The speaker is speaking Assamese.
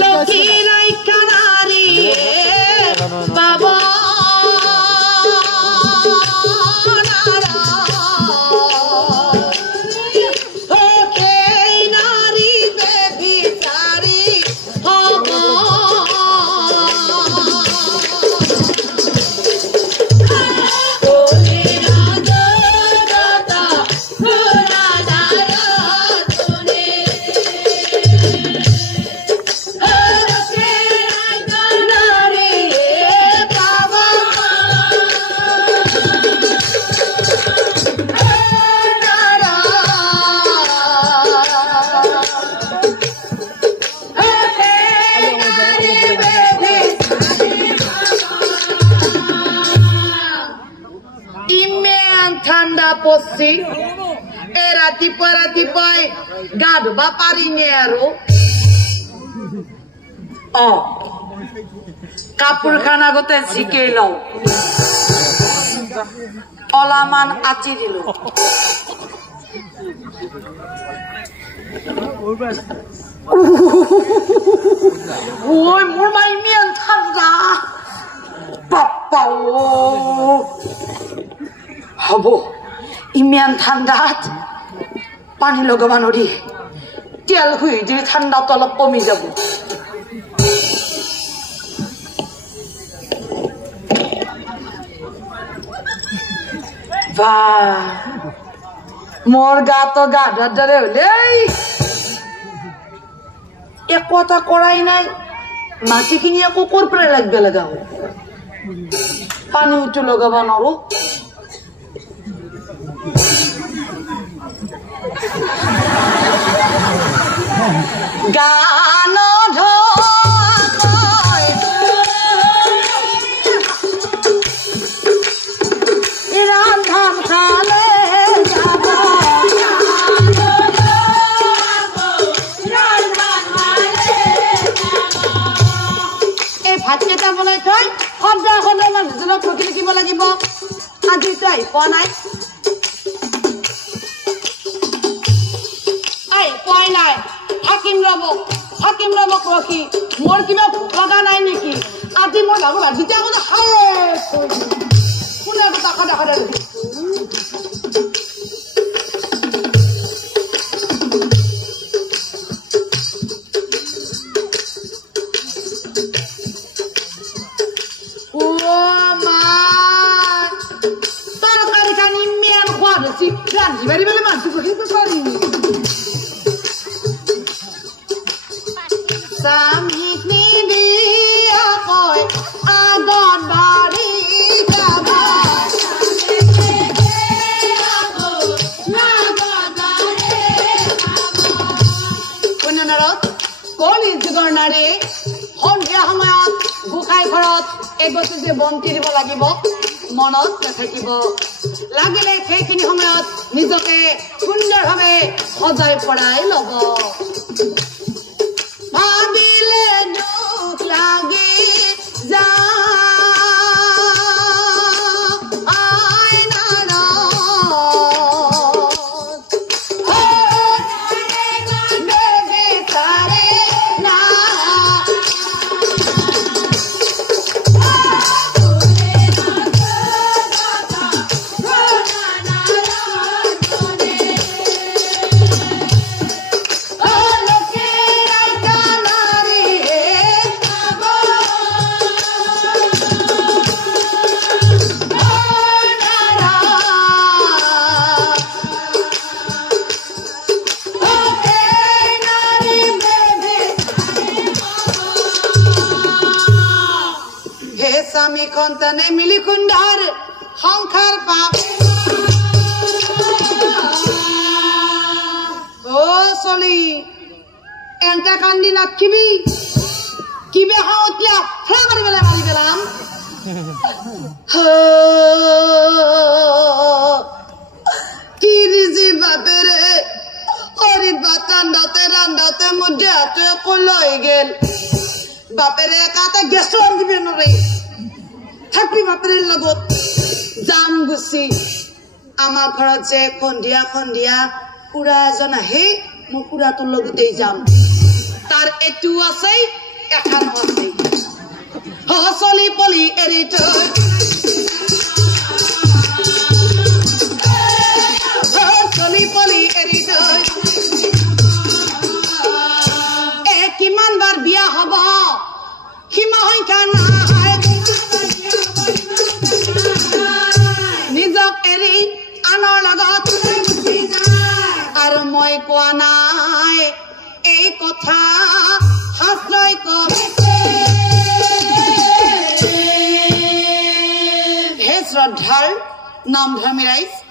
লকিৰাই কানাৰি বাবা পড়ছি এ ৰাতিপুৱাই গা ধুবা পাৰিনে আৰু কাপোৰ খান আগতে জিকেই লওঁ অলপমান আঁচি দিলো ঐ মোৰ মা ইমান ঠাণ্ডা বাপ্পা হব ইমান ঠাণ্ডাত পানী লগাব নোৱাৰি তেল শুই দি ঠাণ্ডাটো অলপ কমি যাব মোৰ গাটো গা ধোৱাৰ দৰে হলে একো এটা কৰাই নাই মাটিখিনি আকৌ ক'ৰ পৰা লাগিব লগা হ'ল পানীটো লগাব নোৱাৰো গান রান্ধান খালে এই ভাতকেইটা বনাই থৈ সদায় মানুহজনক ঠকি লিখিব লাগিব আজিতো আহি পোৱা নাই পোৱাই নাই থাকিম ৰবক ৰখি মোৰ কিবা ভোক লগা নাই নেকি আজি মই ভাবো ভাজিতে আগতে কোনে দেখা দেখা দেখি তৰকাৰী খানি মেন খোৱা বেছি ৰান্ধি বাঢ়ি পেলাই মানুহ সেইটো চৰি Samhini dia koi agon bari jaba Punanarot koli jugornare hondia hamayat bukai ghorat egote je bonti dibo lagibo monot nathakibo lagile সেইখিনি সময়ত নিজকে সুন্দৰভাৱে সজাই পৰাই লব ভাবিলে দুখ লাগে যা স্বামী সন্তানে মিলি খুন্দাৰ সংসাৰ পাপ ও চলি এন্টা কান্দি নাকিবি কিবে হাওতিয়া ফ্রামারি গেলে মারি গেলাম তিরিজি বাপেরে অরিত বাতান্দাতে রান্দাতে মধ্যে হাতে কলই গেল বাপেরে কাটা গেছো দিবে নরে থাকবি বাপের লগত জাম গুছি আমার ঘৰত যে খন্দিয়া খন্দিয়া পুৰা এজন আহে মই পুৰাটোৰ লগতেই যাম তাৰ এটু আছে এখন আছে হচলি পলি এৰি থৈ হচলি পলি এৰি থৈ কিমান বাৰ বিয়া হ'ব সীমা সংখ্যা নাই নিজক এৰি আনৰ লগত আৰু মই কোৱা নাই এই কথা শাস্ত্ৰই কৈছে হে শ্ৰদ্ধাৰ নামধৰ্মী ৰাইজ